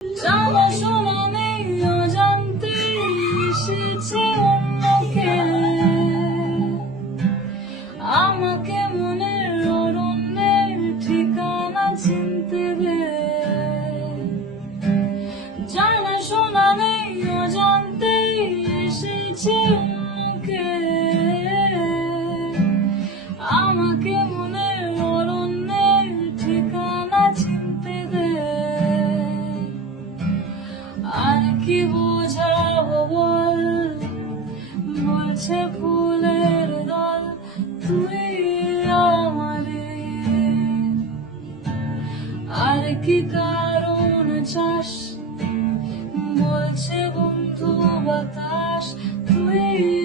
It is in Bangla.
জানাশোনা নেই অজান্তে এসেছে অন্যকে আমাকে মনের অরণ্যের ঠিকানা চিনতে দে। জানাশোনা নেই অজান্তে এসেছে অন্যকে আমাকে মনের অরণ্যের ঠিকানা চিনতে দে। আর কি বোঝাবো বল, বলছে ফুলের দল তুই আমারে। আর কি কারণ চাস, বলছে বন্ধু বাতাস তুই